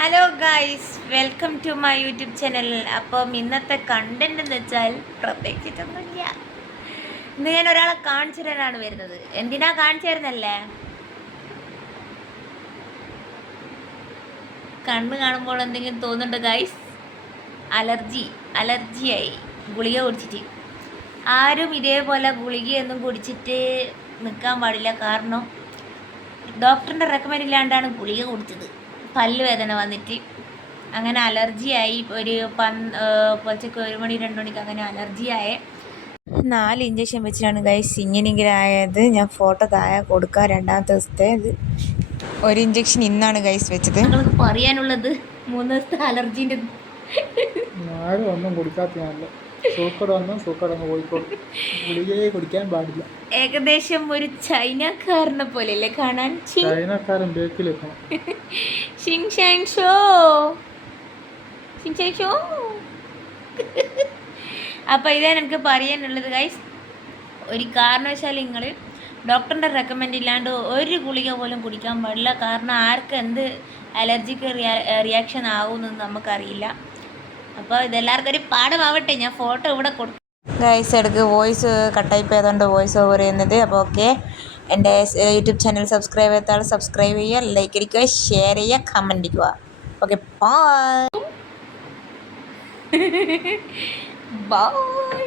Hello guys, welcome to my YouTube channel. അപ്പം ഇന്നത്തെ content എന്ന് വെച്ചാൽ പ്രത്യേകിച്ചിട്ടൊന്നുമില്ല. ഇന്ന് ഞാൻ ഒരാളെ കാണിച്ചു തരാനാണ് വരുന്നത്. എന്തിനാ കാണിച്ചു തരുന്നല്ലേ, കണ്ണ് കാണുമ്പോൾ എന്തെങ്കിലും തോന്നുന്നുണ്ടോ ഗൈസ്? അലർജിയായി ഗുളിക കുടിച്ചിട്ട്. ആരും ഇതേപോലെ ഗുളികയൊന്നും കുടിച്ചിട്ട് നിൽക്കാൻ പാടില്ല. കാരണം ഡോക്ടറിൻ്റെ റെക്കമെൻഡ് ഇല്ലാണ്ടാണ് ഗുളിക കുടിച്ചത്. പല്ല് വേദന വന്നിട്ട് അങ്ങനെ അലർജിയായി. പുലച്ചക്ക് 1 മണി 2 മണിക്ക് അങ്ങനെ അലർജിയായ 4 ഇഞ്ചക്ഷൻ വെച്ചിട്ടാണ് ഗൈസ് ഇങ്ങനെയെങ്കിലും ആയത്. ഞാൻ ഫോട്ടോ താഴെ കൊടുക്കാം. 2ാമത്തെ ദിവസത്തെ ഇത് 1 ഇഞ്ചക്ഷൻ ഇന്നാണ് ഗൈസ് വെച്ചത്. നിങ്ങൾക്ക് പറയാനുള്ളത് 3 ദിവസത്തെ അലർജീൻ്റെ ആരും ഒന്നും കുടിക്കാത്തതല്ല. സൂക്കട് വന്നാൽ സൂക്കട് അങ്ങ് പോയിക്കോളും. ഗുളികയെ കുടിക്കാൻ പാടില്ല. ഏകദേശം ഒരു ചൈനക്കാരനെ പോലെയല്ലേ കാണാൻ? ചൈനക്കാരൻ ബേക്കിലെത്തണം. അപ്പോൾ ഇതാണ് എനിക്ക് പറയാനുള്ളത് ഗൈസ്. ഒരു കാരണവശാലും നിങ്ങൾ ഡോക്ടറിൻ്റെ റെക്കമെൻഡ് ഇല്ലാണ്ട് ഒരു ഗുളിക പോലും കുടിക്കാൻ പാടില്ല. കാരണം ആർക്ക് എന്ത് അലർജിക്ക് റിയാക്ഷൻ ആവുമെന്നൊന്നും നമുക്കറിയില്ല. അപ്പോൾ ഇതെല്ലാവർക്കും ഒരു പാഠമാവട്ടെ. ഞാൻ ഫോട്ടോ ഇവിടെ കൊടുക്കും ഗൈസ്. ഇടയ്ക്ക് വോയിസ് കട്ടായി പോയതുകൊണ്ട് വോയിസ് ഓവർ ചെയ്യുന്നത്. അപ്പോൾ ഓക്കെ, എൻ്റെ യൂട്യൂബ് ചാനൽ സബ്സ്ക്രൈബ് ചെയ്താൽ സബ്സ്ക്രൈബ് ചെയ്യുക, ലൈക്ക് അടിക്കുക, ഷെയർ ചെയ്യുക, കമൻറ്റ് ചെയ്യുക. Okay, by.